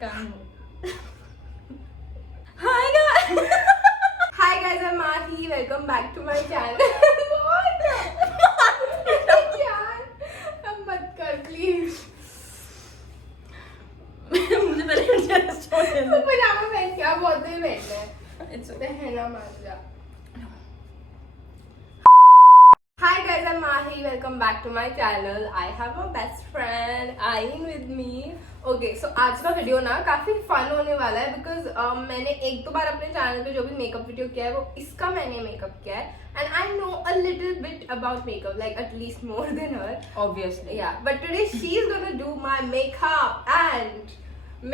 Can't move. Hi guys. Hi guys, I'm Mahi. Welcome back to my channel. What? यार, अब मत कर please. मुझे पहले adjust होने तू दे. पजामा पहन क्या बहुत देर बैठना है. It's okay. पहना मत जा. Hi guys, I'm Mahi. Welcome back to my channel. I have a best friend Ayin with me. Okay, so आज का वीडियो ना काफी फन होने वाला है because मैंने एक दो बार अपने चैनल पे जो भी मेकअप वीडियो किया है वो इसका मैंने मेकअप किया है and I know a little bit about makeup, like at least more than her. Obviously. Yeah, but today she's gonna do my makeup and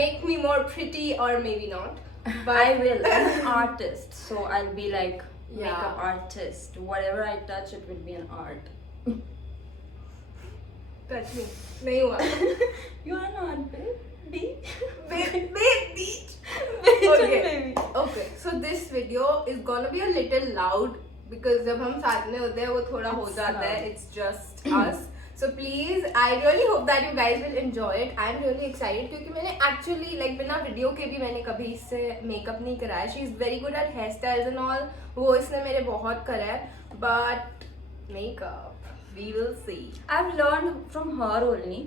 make me more pretty or maybe not. But I will. I'm an artist, so I'll be like Yeah. makeup artist. Whatever I touch, it will be an art. touch me. नहीं हुआ. You are not, baby. Baby. Okay. Okay. Okay. So this video is gonna be a little loud because जब हम साथ में होते हैं वो थोड़ा हो It's जाता है. loud. It's just us. So please, I really hope that you guys will enjoy it. I'm really excited क्योंकि मैंने actually like बिना वीडियो के भी मैंने कभी इससे मेकअप नहीं कराया. She is very good at hairstyles and all. वो इसने मेरे बहुत करा है. But makeup, we will see. I've learned from her only.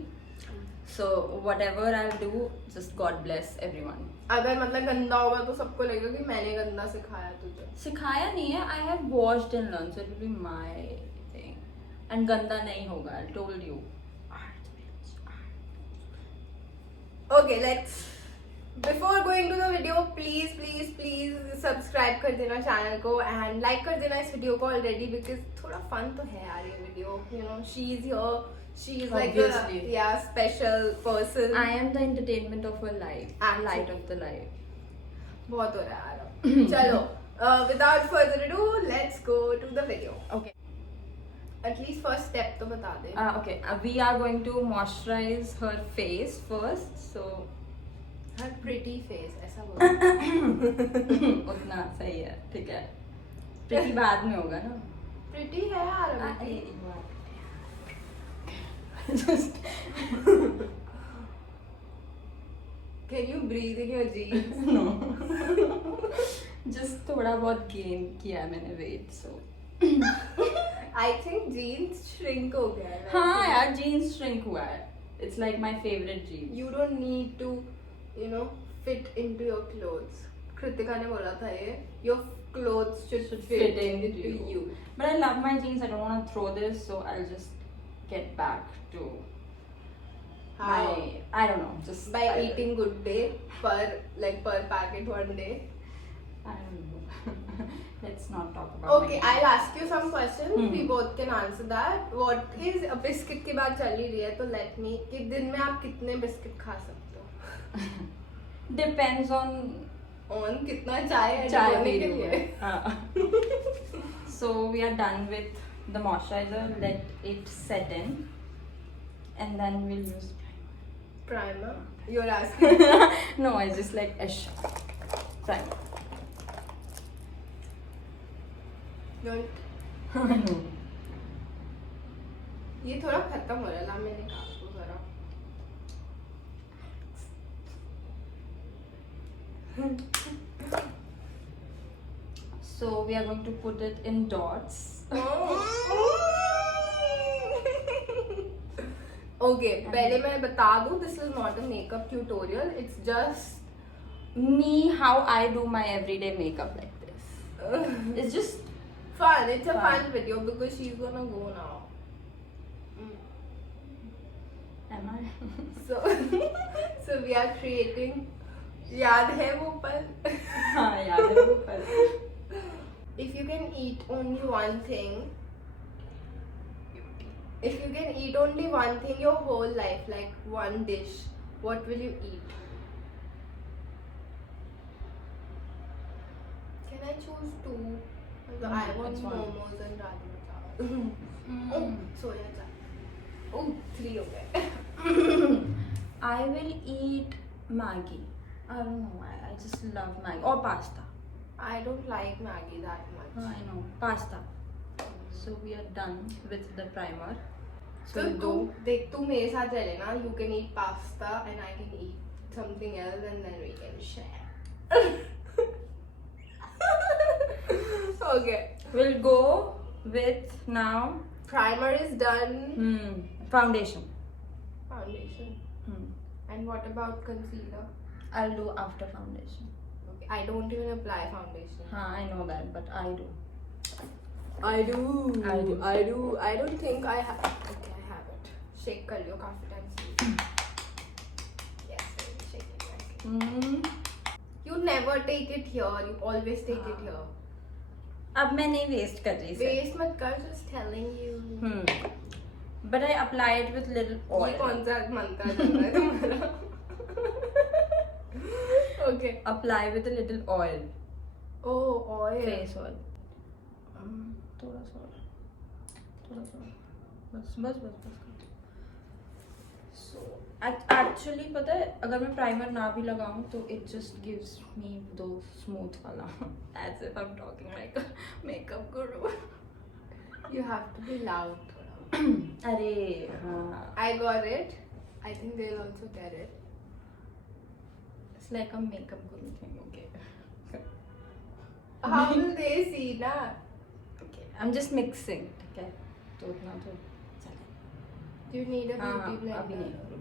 So whatever I'll do, just God bless everyone. अगर मतलब गंदा होगा तो सबको लगेगा कि मैंने गंदा सिखाया तुझे. सिखाया नहीं है. I have watched and learned, so it will be my thing. And गंदा नहीं होगा. I told you. Art, bitch. Okay, let's. Before going to the video, please subscribe कर देना channel को and like कर देना इस video को already because थोड़ा fun तो है यार ये video. You know, she's here. She's like Obviously. a special person. I am the entertainment of her life. Actually. Light of the life. बहुत हो रहा है यार. चलो. Without further ado, let's go to the video. Okay. At least first step तो बता दे. Okay. We are going to moisturize her face first. So Her pretty face ऐसा बोलो. उतना सही है. ठीक है. Pretty बाद में होगा ना. Pretty है यार अभी. Just Can you breathe in your jeans? no. Just थोड़ा बहुत gain किया है मैंने weight so. I think jeans shrink हो गया है. हाँ यार jeans shrink हुआ है. It's like my favorite jeans. You don't need to, you know, fit into your clothes. Kritika ने बोला था ये. Your clothes should fit into you. But I love my jeans. I don't want to throw this, so I'll just get back to How? my. I don't know. Just By eating good day per packet one day. I don't know. Let's not talk about. Okay, my I'll ask you some questions. Hmm. We both can answer that. What is biscuit की बात चल ही रही है तो let me कि दिन में आप कितने बिस्किट खा सकते हो? Depends on On कितना चाय है चाय होने पी के रही लिए. हूँ. हाँ. So we are done with the moisturizer. Let it set in, and then we'll use Primer. You're asking. primer. No, it's just like a primer. Don't. No. ये थोड़ा खत्म हो रहा है. ला मैंने कहा तो जरा. So we are going to put it in dots. Okay, पहले मैं बता दूँ. This is not a makeup tutorial. It's just. Me, how I do my everyday makeup like this. It's just Fun. It's a Fun. fun video because she's gonna go now. am I? So we are creating. याद है वो पल? हाँ यार मेरे को पता है. If you can eat only one thing. If you can eat only one thing your whole life, like one dish, what will you eat? Can I choose two? I want Which one? momos and rajma chawal. Oh, soya chai. Oh, 3 हो गए. I will eat Maggi. I don't know why. I just love Maggi or pasta. I don't like Maggi that much. I know pasta. So we are done with the primer. So we'll तू मेरे साथ रह लेना. You can eat pasta and I can eat something else and then we can share. Okay. We'll go with now Primer is done. foundation. Foundation. And what about concealer? I'll do after foundation. Okay. I don't even apply foundation. I know that, but I do. I do. I do. I do. I don't think I have. Okay, I have it. Shake कर लियो काफी time से. Yes, shake it nicely. You never take it here. You always take it here. अब मैं नहीं waste कर रही इसे. Waste मत कर. Just telling you. But I apply it with little oil. ये कौन सा मंत्र चल रहा है तुम्हारा? Okay. Apply with a little oil. Oh, oil. Face oil. थोड़ा सा और. थोड़ा सा और. बस. So actually पता है अगर मैं प्राइमर ना भी लगाऊं तो it just gives me दो smooth वाला. As if I'm talking like a makeup guru. You have to be loud. अरे हाँ. I got it. I think they'll also get it. It's like a makeup guru thing. Okay. How will they see na? Okay. I'm just mixing. Okay. तो उतना तो चले. You need a हाँ beauty अभी blender. नहीं.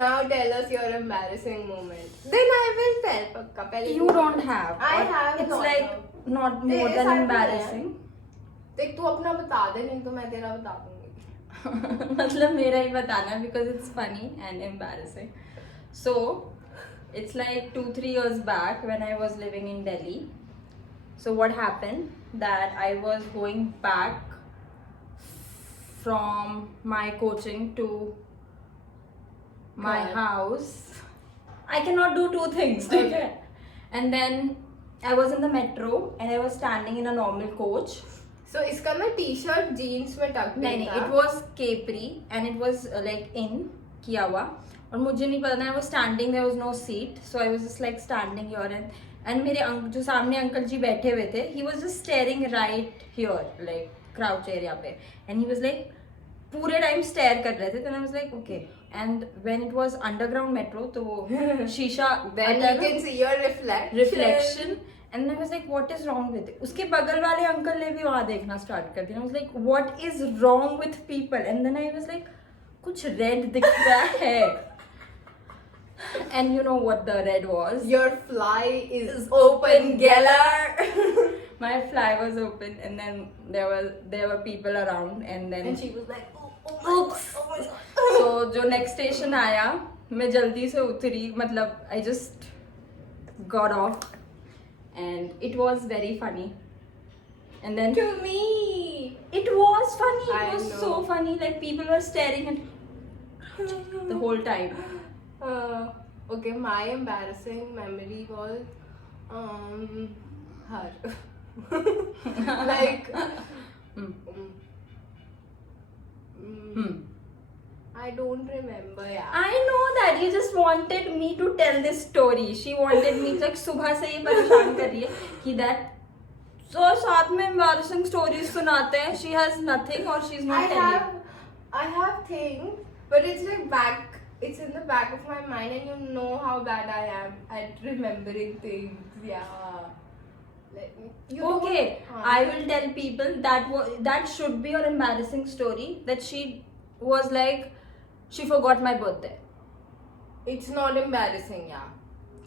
Now tell us your embarrassing moment. Then I will tell पक्का पहले. You don't have. I Or have It's lot like of. not more तेरे than साथ भी embarrassing. देख तू अपना बता दे नहीं तो मैं तेरा बता दूंगी. मतलब मेरा ही बताना है because it's funny and embarrassing. So it's like 2-3 years back when I was living in Delhi. So what happened that I was going back from my coaching to my Correct. house. I cannot do two things. Okay. And then I was in the metro and I was standing in a normal coach. So इसका ना T-shirt jeans में टक नहीं it was capri and it was like in किया हुआ और मुझे नहीं पता था. I was standing, there was no seat, so I was just like standing here and मेरे जो सामने अंकल जी बैठे हुए थे, he was just staring right here like crouch area पे and he was like पूरे टाइम स्टेयर कर रहे थे. then I was like okay. and when it was underground metro तो वो शीशा then आता you है ना, can see your reflection and I was like what is wrong with it. उसके बगल वाले अंकल ने भी वहाँ देखना स्टार्ट कर दिया. I was like what is wrong with people and then I was like कुछ red दिख रहा है. And you know what the red was? your fly is Open Geller. My fly was open and then there were people around and then and she was like oh oops. So जो next station आया मैं जल्दी से उतरी मतलब I just got off and it was very funny and then to me it was funny. I It was know. so funny. Like people were staring at the whole time. Okay, my embarrassing memory was her. Like I don't remember. Yeah. I know that you just wanted me to tell this story. She wanted me like सुबह से ये परेशान कर रही है कि that so साथ में embarrassing stories सुनाते हैं. She has nothing or she's not telling. I have things, but it's like back. It's in the back of my mind, and you know how bad I am at remembering things. Yeah. Let me. You Okay, don't- I will tell people that should be your embarrassing story. That she was like she forgot my birthday. It's not embarrassing, yeah.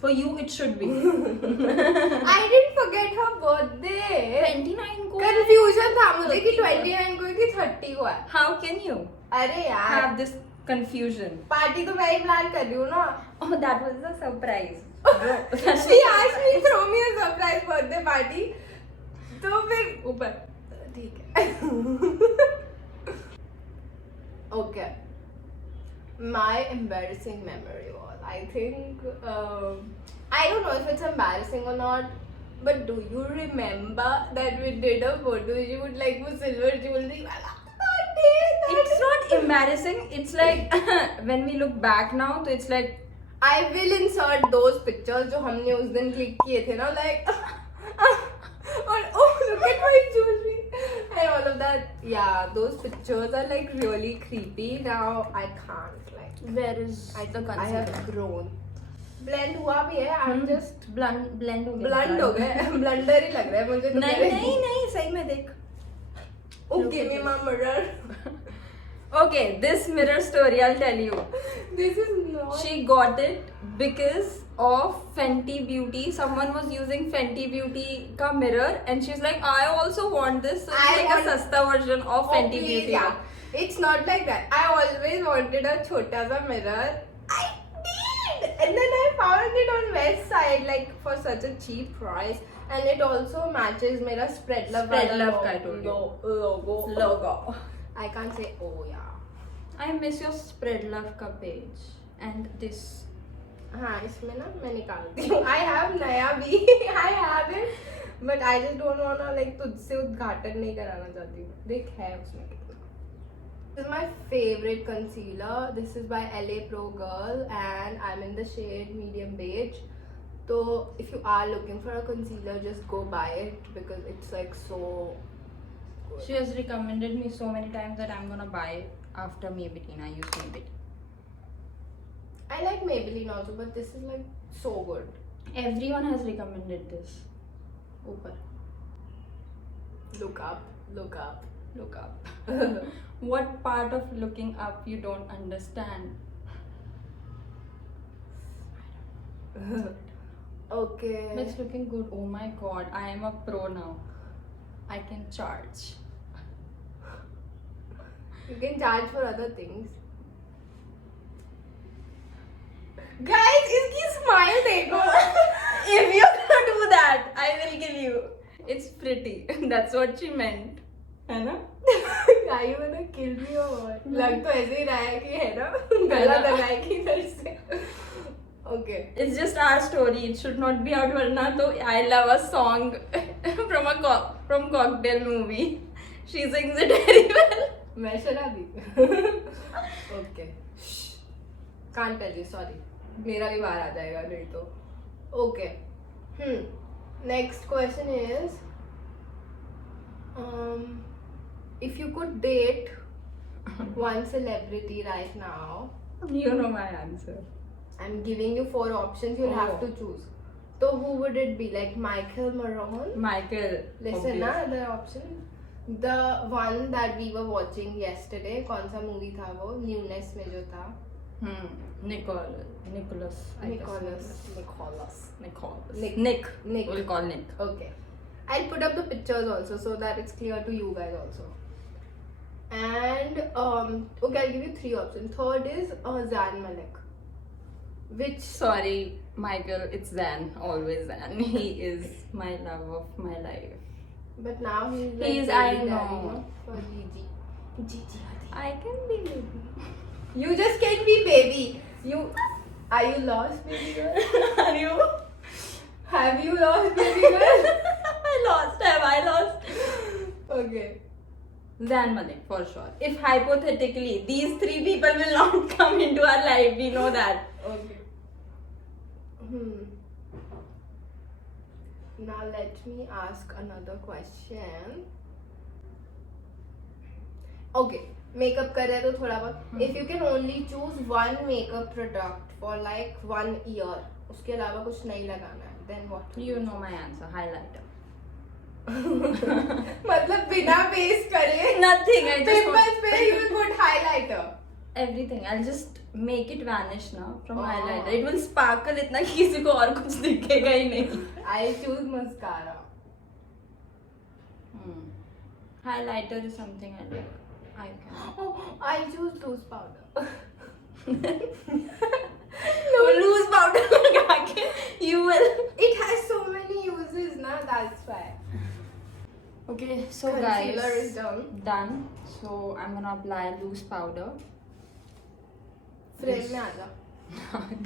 For you, it should be. I didn't forget her birthday. 29 को. Confusion था मुझे कि 30 को है. 29 को है कि 30 को है. How can you अरे यार. have this confusion? पार्टी तो मैं ही प्लान कर रही हूँ ना. Oh, that was a surprise. She asked me to throw me a surprise birthday party. तो फिर ऊपर. ठीक है. Okay. My embarrassing memory was, I think, I don't know if it's embarrassing or not, but do you remember that we did a photo shoot like with silver jewelry? It's not embarrassing. It's like when we look back now, so it's like I will insert those pictures जो हमने उस दिन click किए थे ना, like और oh look at my jewelry and all of that. Yeah, those pictures are like really creepy. Now I can't like. where is I the I concealer? have grown. Blend हुआ भी है, I just blend हो गया, blond हो गए, blunder ही लग रहा है मुझे तो। नहीं नहीं नहीं, सही में देख. Okay me my mirror, Okay, this mirror story I'll tell you. This is not, She got it because of Fenty Beauty. Someone was using Fenty Beauty ka mirror and she's like, I also want this. So it's I like want- a sasta version of Fenty Beauty. yeah, it's not like that. I always wanted a chota sa mirror. I did, and then I found it on west side like for such a cheap price, and it also matches mera spread love Spread wala love ka I told you. logo. Logo. I can't say oh yeah. I miss your Spread Love ka page and this. हाँ इसमें ना मैं निकालती हूँ. I have नया भी, I have it, but I just don't wanna like तुझसे उद्घाटन नहीं कराना चाहती हूँ. देख है उसमें कितना. This is my favorite concealer. This is by LA Pro Girl and I'm in the shade medium beige. So if you are looking for a concealer, just go buy it because it's like so good. She has recommended me so many times that I'm gonna buy it after Maybelline. I use Maybelline. I like Maybelline also, but this is like so good. Everyone has recommended this. Upar. Look up, look up. Look up. What part of looking up you don't understand? Okay. It's looking good. Oh my god, I am a pro now. I can charge. You can charge for other things. Guys, इसकी smile देखो. If you're gonna do that, I will kill you. It's pretty. That's what she meant. है ना? Are you gonna kill me or what? लग तो ऐसे ही रहा है कि है ना गला दबाएगी इधर से. Okay. It's just our story. It should not be out वरना तो I love a song from Cocktail movie. She sings it very well. मैं शराबी. Okay. Can't tell you, sorry. मेरा भी बाहर आ जाएगा नहीं तो. Okay. Next question is, if you could date one celebrity right now, You know my answer. I'm giving you 4 options. You'll have Oh. to choose. So who would it be? Like Michael Maron? Michael. Listen, obvious. ना the option. The one that we were watching yesterday. कौन सा movie था वो? Newness में जो था. Nicholas. I guess. Nicholas. Nick. Nick. We'll call Nick. Okay. I'll put up the pictures also so that it's clear to you guys also. And okay, I'll give you 3 options. Third is Zayn Malik. Which Sorry, Michael. It's Zan. Always Zan. He is my love of my life. but now he's like He's- baby I daddy, know. no? For Gigi. Gigi. I can be baby. You just can't be baby. Are you lost, baby girl? Are you? Have you lost, baby girl? I lost. Have I lost? Okay. Zan Malik for sure. If hypothetically these 3 people will not come into our life, we know that. Okay. Now let me ask another question. Okay, makeup कर रहे हैं तो थोड़ा बहुत. If you can only choose one makeup product for like 1 year, उसके अलावा कुछ नहीं लगाना है, then what? You know my answer. Highlighter. मतलब बिना बेस करे Nothing. I just want pimples पे you will put highlighter. everything. I'll just make it vanish now from Oh. highlighter. It will sparkle इतना कि किसी को और कुछ दिखेगा ही नहीं. I choose mascara. Highlighter is something I like. I can. Oh, I choose loose powder. Loose powder लगा के you will. It has so many uses, na. That's why. Okay, so Concealer guys, is done. done. So I'm gonna apply loose powder. Frame में आ जा.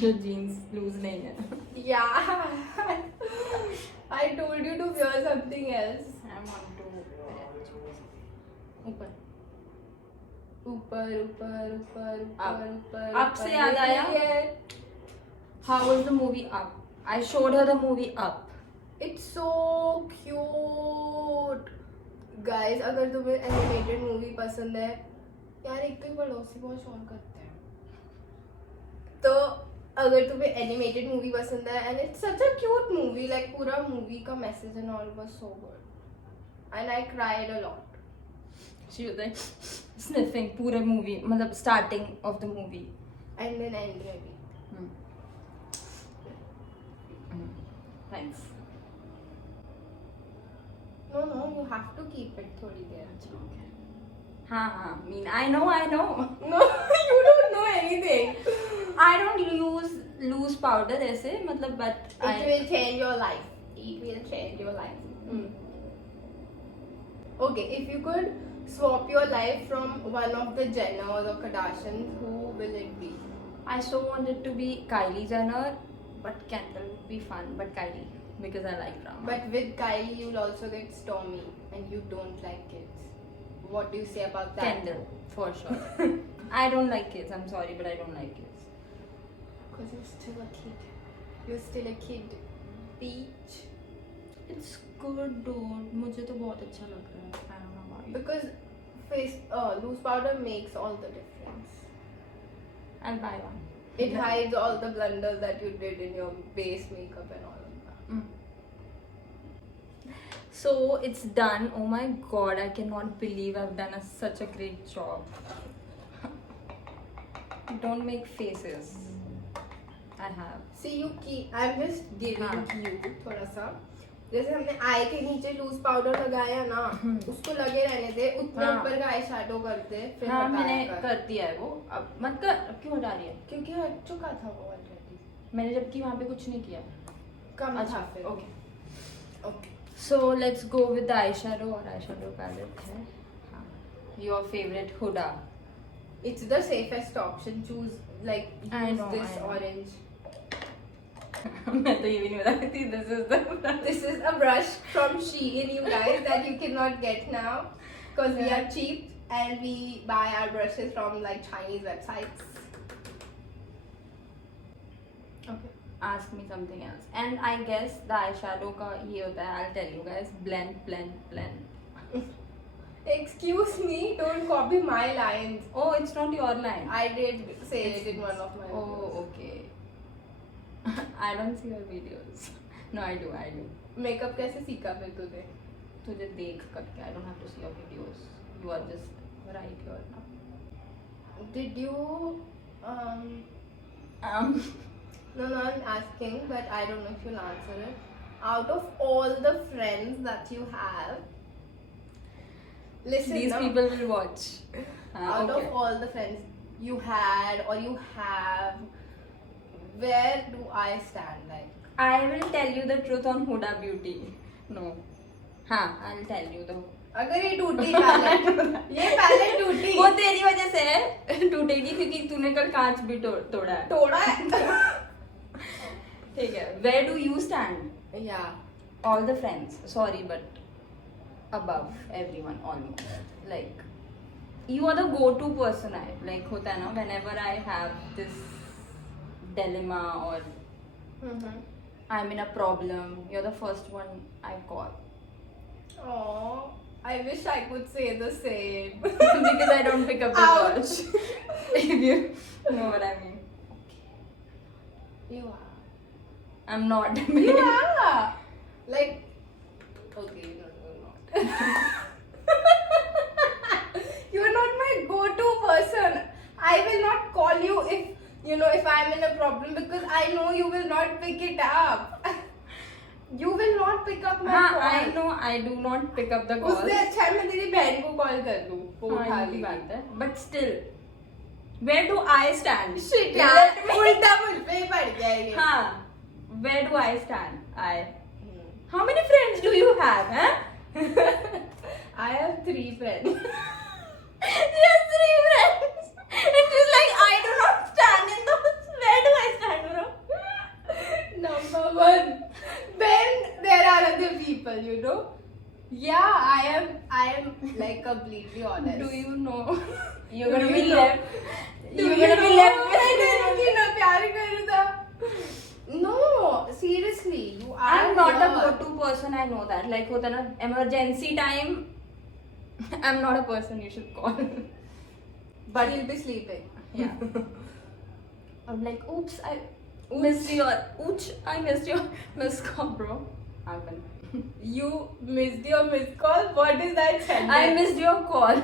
जो jeans loose नहीं है. Yeah. I told you to wear something else. I want to. ऊपर. ऊपर ऊपर ऊपर Up. ऊपर ऊपर. Up से याद आया? How was the movie Up? I showed her the movie Up. It's so cute. Guys, अगर तुम्हें एनिमेटेड मूवी पसंद है, यार एक तो ये पड़ोसी बहुत शौक करते हैं. तो अगर तुम्हें एनिमेटेड मूवी पसंद है and it's such a cute movie, like पूरा मूवी का message and all was so good and I cried a lot. She was like sniffing पूरे movie, मतलब starting of the movie. And then end में भी. Thanks. No, you have to keep it थोड़ी देर. हाँ, I know. No, you don't know anything. I don't lose powder ऐसे, मतलब but It will change your life. It will change your life. Okay, if you could swap your life from one of the Jenners or Kardashians, who will it be? I so wanted to be Kylie Jenner, but Kendall would be fun, but Kylie because I like drama. But with Kylie, you'll also get Stormy, and you don't like kids. What do you say about that? Kendall for sure. I don't like kids. I'm sorry, but I don't like kids. Because you're still a kid. You're still a kid. Peach. It's good, dude. मुझे तो बहुत अच्छा लग रहा है. I don't know why. Because loose powder makes all the difference. I'll buy one. It hides all the blunders that you did in your base makeup and all of that. So it's done. Oh my god, I cannot believe I've done such a great job. Don't make faces. I have. See, I'm just giving हाँ. you थोड़ा सा, जैसे हमने आई के नीचे loose powder लगाया ना, उसको लगे रहने दे, उतने हाँ. ऊपर का आई शैडो कर दे, फिर हाँ, हटाया मैंने कर. कर दिया है वो. अब मत कर. अब क्यों हटा रही है? क्योंकि हट चुका था वो ऑलरेडी. मैंने जबकि वहाँ पे कुछ नहीं किया. कम अच्छा, था फिर. okay. Okay. So let's go with the eyeshadow. और eyeshadow palette है. हाँ. Your favorite Huda. It's the safest option. Choose like use I know, this I know. orange. मैं तो ये भी नहीं बता सकती. This is the. This is a brush from Shein, you guys, that you cannot get now because we Yeah. are cheap and we buy our brushes from like Chinese websites. Okay. Ask me something else. And I guess the eyeshadow का ये होता है. I'll tell you guys. Blend. Excuse me, don't copy my lines. Oh, it's not your line. I did say it in one of my videos. Oh, okay. I don't see your videos. No, I do. Makeup कैसे सीखा फिर तूने? तुझे देख करके. I don't have to see your videos. You are just right here now. Did you No, I'm asking, but I don't know if you'll answer it. Out of all the friends that you have, listen. These now, people will watch. out Okay. of all the friends you had or you have, where do I stand? Like, I will tell you the truth on Huda Beauty. No. हाँ, I'll tell you the. अगर ये टूटी palette, ये palette टूटी, वो तेरी वजह से है. टूटेगी क्योंकि तूने कल कांच भी तोड़ा है. तोड़ा है. ठीक है. Where do you stand? Yeah. All the friends. Sorry, but above everyone almost. Like you are the go-to person. I like होता है ना. Whenever I have this dilemma or I'm in a problem, you're the first one I call. Oh, I wish I could say the same. Because I don't pick up the call. Ouch. If you know what I mean. You are. I'm not. You are. Like, okay, no. You're not my go-to person. I will not call you if I'm in a problem because I know you will not pick it up. You will not pick up my हाँ, call. I know I do not pick up the call. उससे अच्छा है मैं तेरी बहन को call कर दूँ, वो उठा हाँ, ये लेगी. बात है. But still, where do I stand? Shit Let यार, me- उल्टा मुझ पे ही पड़ गया ये. हाँ, where do I stand? How many friends do you have? Huh? I have 3 friends. She has 3 friends. And she's like, I do not stand in those. Where do I stand, bro? Number 1. Then there are other people, you know. Yeah, I am like completely honest. Do you know? You're Do gonna you be know? left. Do You're you gonna be know? left. मैंने कि ना प्यार कर था. No, seriously, you are. I'm not a here. go-to person. I know that. Like होता ना emergency time. I'm not a person you should call. But you'll be sleeping. Yeah. I'm like, oops, Missed your ooch. I missed your missed call, bro. Amen. You missed your missed call. What is that sentence? I missed your call.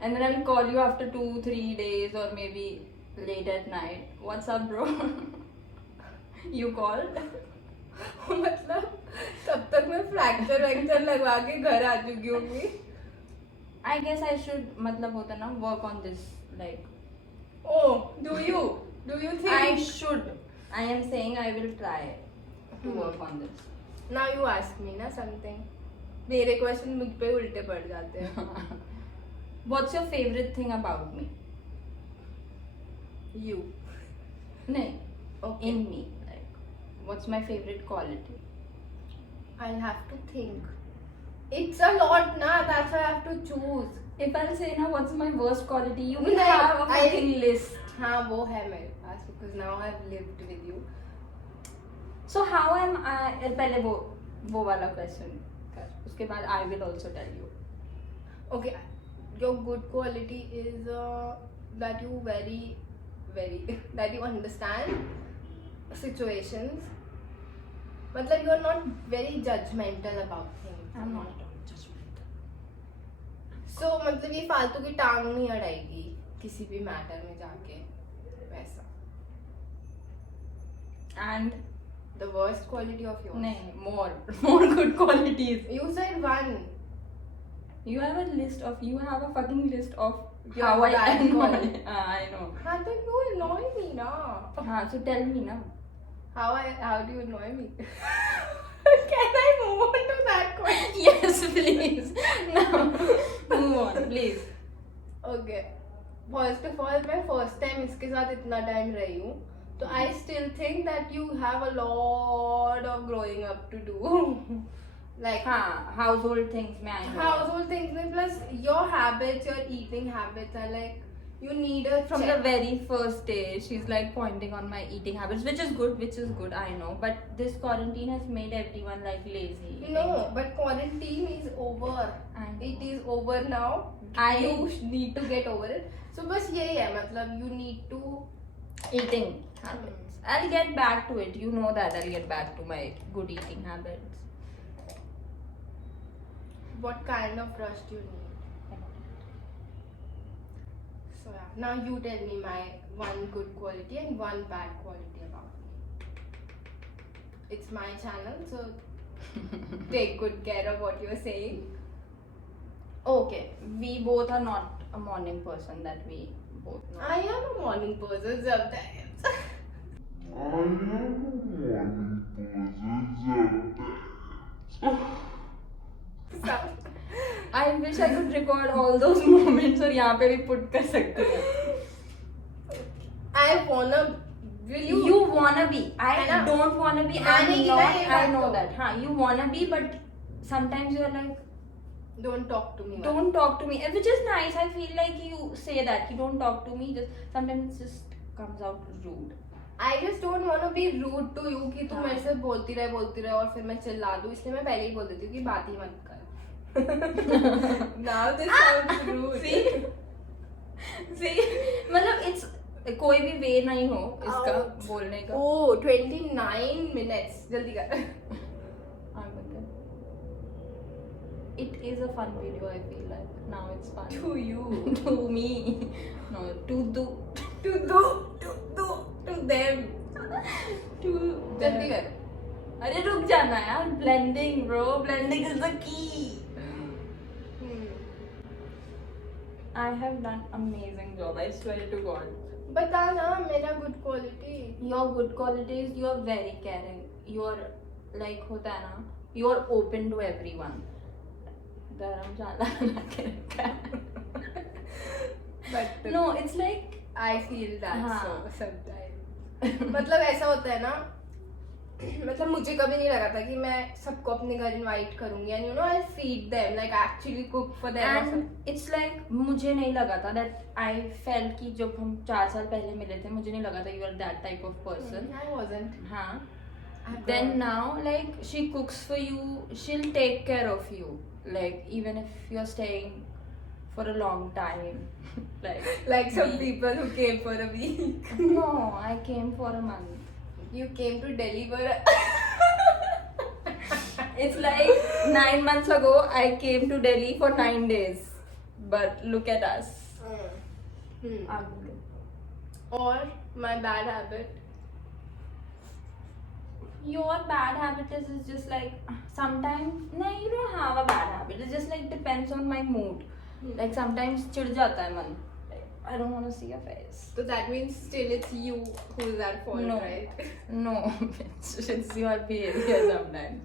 And then I'll call you after 2-3 days or maybe late at night. What's up, bro? You called? मतलब तब तक मैं fracture वैक्चर लगवा के घर आ चुकी होंगी. I guess I should मतलब होता ना work on this like. Oh, do you think? I should. I am saying I will try to work on this. Now you ask me ना something. मेरे क्वेश्चन मुझ पे उल्टे पड़ जाते हैं. What's your favorite thing about me? You. नहीं. Okay. In me. Like, what's my favorite quality? I'll have to think. It's a lot na. That's why I have to choose. If I'll say now, what's my worst quality? You will नहीं, have a fucking list. हाँ वो है मेरे पास because now I've lived with you. So how am I? पहले वो वाला question कर. उसके बाद I will also tell you. Okay, your good quality is that you very that you understand situations. मतलब you are not very judgmental about things. I'm not judgmental. So मतलब ये फालतू की टांग नहीं अड़ाएगी किसी भी मैटर में जाके वैसा. And The worst quality of yours. नहीं more good qualities. You said one. You have a fucking list of Your how I bad annoy. quality. I know. हाँ तो you annoy me ना. हाँ, so tell me now. How do you annoy me? Can I move on to that question? Yes, please. No, move on, please. Okay. First of all, मैं first time इसके साथ इतना time रही हूँ, तो I still think that you have a lot of growing up to do. Like हाँ, household things में I know. household things में plus your habits, your eating habits are like you need a From check. the very first day, she's like pointing on my eating habits, which is good, I know. But this quarantine has made everyone like lazy. No, but quarantine is over. And It is over now. You need to get over it. So बस यही है मतलब you need to. eating habits. I'll get back to it. You know that I'll get back to my good eating habits. What kind of rush do you need? So yeah, now you tell me my one good quality and one bad quality about me. It's my channel, so take good care of what you're saying. Okay, we both are not a morning person. That we both know. I am a morning person sometimes. I wish I could record all those moments और यहाँ पे भी put कर सकते हैं. I wanna. Will you? You wanna be. I है ना? don't wanna be. I'm आने की ना not. ये I बात know तो. that. हाँ, you wanna be, but sometimes you're like, Don't talk to me. don't talk to me, which is nice. I feel like you say that you don't talk to me. Just sometimes it just comes out rude. I just don't want to be rude to you कि तू हाँ. मेरे से बोलती रहे और फिर मैं चिल्ला दूँ, इसलिए मैं पहले ही बोल देती हूँ कि बात ही मत कर. Now this sounds rude. See, मतलब it's कोई भी वे नहीं हो इसका Ouch. बोलने का. Oh, 29 minutes. जल्दी कर. It is a fun video. I feel like now it's fun. To you. To me, no, to them. to जल्दी कर. अरे रुक जाना यार. Blending, bro. Blending is the key. I have done amazing job. I swear to God. बता ना मेरा good quality. Your good qualities. You are very caring. You are like होता है ना. You are open to everyone. धर्मशाला बना के रखा है. But No, it's like I feel that हाँ. so sometimes. मतलब ऐसा होता है ना, मतलब मुझे कभी नहीं लगा था कि मैं सबको अपने घर इनवाइट करूंगी and you know I feed them like actually cook for them. and it's like मुझे नहीं लगा था that I felt कि जब हम 4 साल पहले मिले थे मुझे नहीं लगा था you are that type of person. I wasn't. हाँ. I've Then got- now like she cooks for you, she'll take care of you, like even if you're staying for a long time. like some people who came for a week. No, I came for a month. You came to Delhi for It's like 9 months ago I came to Delhi for 9 days. But look at us. Or my bad habit. Your bad habit is just like sometimes no, you don't have a bad habit. It just like depends on my mood. Like sometimes चिढ़ जाता है मन. Like, I don't want to see your face. So that means still it's you who is at fault, No. right? No, it's your behavior sometimes.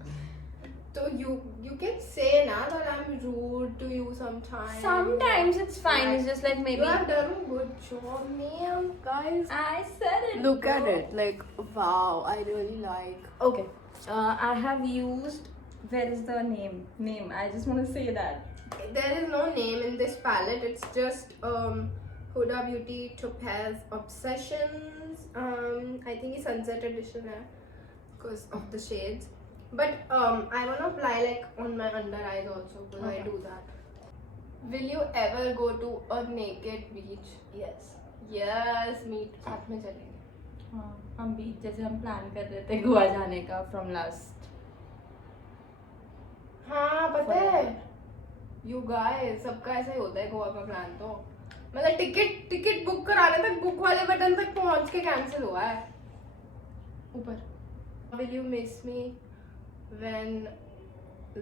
So you can say na that I'm rude to you sometimes. Sometimes it's fine. Like, It's just like maybe You have done a good job, ma'am, guys. I said it. Look at bro. it, like wow, I really like. Okay. I have used. Where is the name? Name. I just want to say that. There is no name in this palette. It's just Huda Beauty Topaz Obsessions. I think it's Sunset Edition because of the shades. But I want to apply like on my under eyes also because I Okay. do that. Will you ever go to a naked beach? Yes. Yes, meet साथ में चलेंगे. हाँ, हम बीच जैसे हम plan कर रहे थे गोवा जाने का फ्रॉम लास्ट. हाँ पता है. You guys सबका ऐसा ही होता है गोवा का प्लान तो. मतलब टिकट बुक कराने तक बुक वाले बटन तक पहुंच के कैंसिल हुआ है. ऊपर. Will you miss me when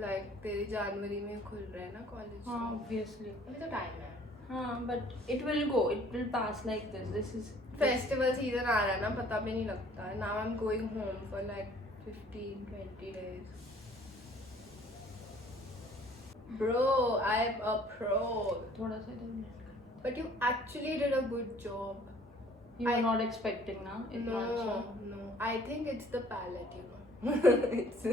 like तेरे जनवरी में खुल रहा है ना कॉलेज? हाँ ऑब्वियसली. अभी तो टाइम है. हाँ but it will go. It will pass like this is festival season आ रहा है ना, पता भी नहीं लगता है. Now I am going home for like 15-20 days. Bro, I am a pro. थोड़ा सा इधर. But you actually did a good job. You I- were not expecting ना इतना अच्छा. No. I think it's the palette, you know. It's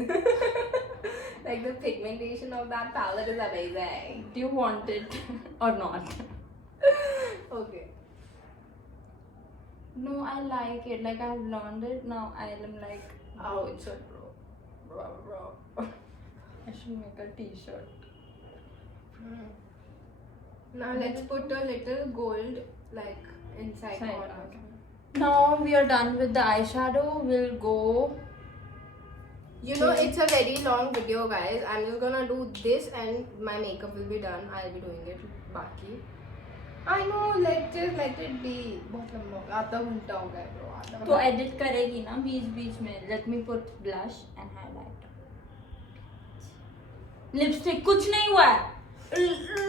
like the pigmentation of that palette is amazing. Do you want it or not? Okay. No, I like it. Like I've learned it now. I am like, oh, it's a bro. I should make a T-shirt. Now let's put a little gold like inside Side, corner. okay. Now we are done with the eyeshadow. We'll go. You know, it's a very long video, guys. I'm just gonna do this and my makeup will be done. I'll be doing it baki. I know, let it be. बहुत लंबा हो गया. आधा घंटा हो गया bro. आधा तो edit करेगी ना बीच में. Let me put blush and highlighter. Lipstick कुछ नहीं हुआ है.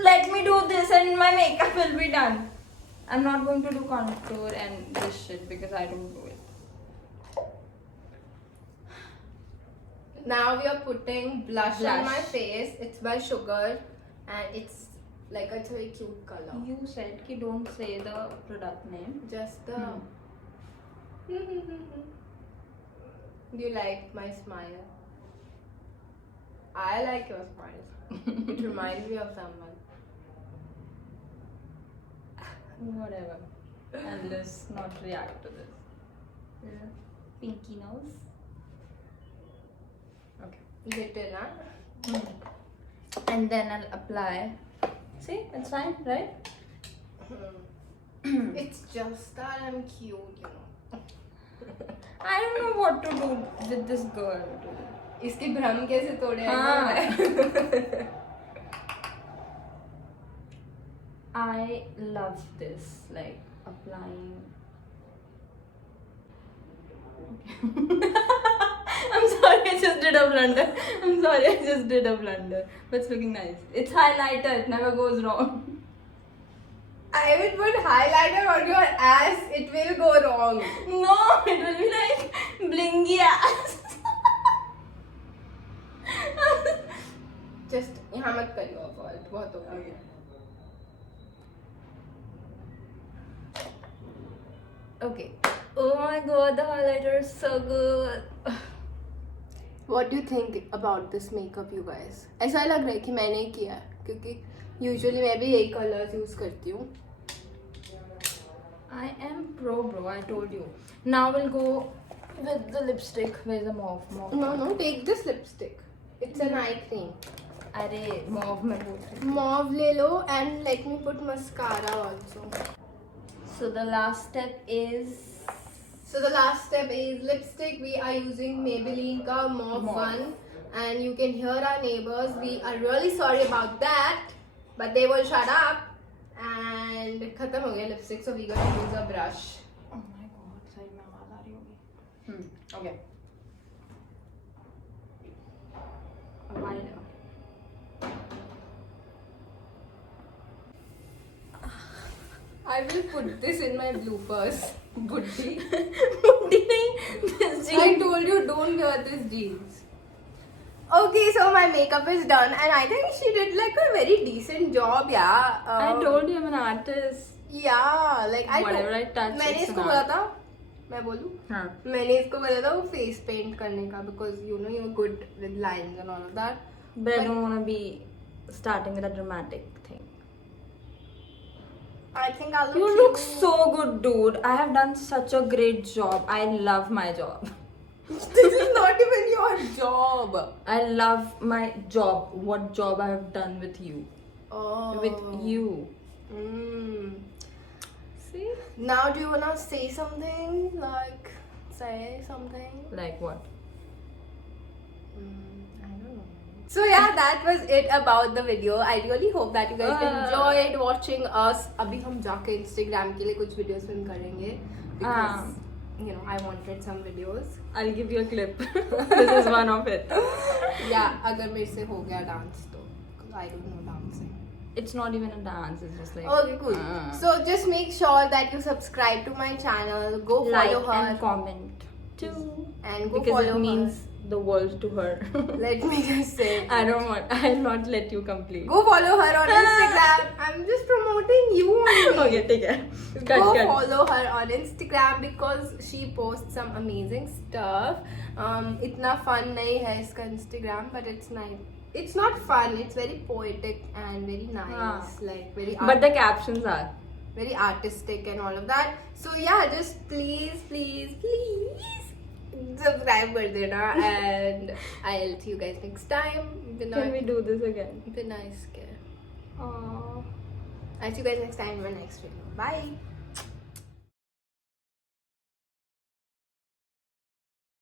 Let me do this and my makeup will be done. I'm not going to do contour and this shit because I don't do it. Now we are putting blush on Blush. my face. It's by Sugar and it's like a very cute color. You said कि don't say the product name. Just the. Do you like my smile? I like your smile. It reminds me of someone. Whatever. And let's not react to this. Pinky nose. Okay. Little, huh? And then I'll apply. See, it's fine, right? It's just that I'm cute, you know. I don't know what to do with this girl. Dude. इसके भ्रम कैसे तोड़े हैं हाँ. I love this, like applying. I'm sorry, I just did a blunder. But it's looking nice. It's highlighter, it never goes wrong. I will put highlighter on your ass, it will go wrong. No, it will be like blingy ass. Just यहाँ मत करियो fault, बहुत हो गया. Okay. Oh my god, the highlighter is so good. What do you think about this makeup, you guys? ऐसा लग रहा है कि मैंने किया है क्योंकि usually मैं भी यही colors use करती हूँ. I am pro, bro. I told you. Now we'll go with the lipstick. Where's the mauve? No, take this lipstick. It's an eye cream. अरे mauve में बोल रही हूँ. Mauve ले लो and let me put mascara also. So the last step is So the last step is lipstick. We are using Maybelline ka Mauve one, and you can hear our neighbors. We are really sorry about that, but they will shut up. And खत्म हो गया lipstick, so we gonna use a brush. Oh my god, सही में आवाज आ रही होगी. Okay. I will put this in my bloopers. Buddy. मुंडी नहीं, this I told you don't wear this jeans. Okay, so my makeup is done, and I think she did like a very decent job, yeah. I told you I'm an artist. Yeah, like I Whatever I touch, मैंने it's इसको an बोला art. था, मैं बोलूँ? हाँ. मैंने इसको बोला था वो face paint करने का, because you know you're good with lines and all of that. But I don't want to be starting with a dramatic thing. I think I'll You look so good, dude. I have done such a great job. I love my job. This is not even your job. I love my job. What job I have done with you. Oh. With you. Mm. See? Now do you wanna say something? Like say something? Like what? I don't know. So yeah, that was it about the video. I really hope that you guys enjoyed watching us. अभी हम जाके Instagram के लिए कुछ videos film करेंगे because you know I wanted some videos. I'll give you a clip. This is one of it. Yeah, अगर मेरे से हो गया dance तो I don't know dancing. It's not even a dance. It's just like Okay, cool. So just make sure that you subscribe to my channel. Go like follow her and comment too. and go Because follow it means her. the world to her. Let me just say. I don't want. I'll not let you complete. Go follow her on Instagram. I'm just promoting you only. Okay, take care. Go follow her on Instagram because she posts some amazing stuff. इतना fun नहीं है इसका Instagram, but it's nice. It's not fun. It's very poetic and very nice. Like very. But the captions are. Very artistic and all of that. So yeah, just please subscribe कर देना and I'll see you guys next time. Can we do this again? Be nice, care. Aww. I'll see you guys next time in my next video. Bye.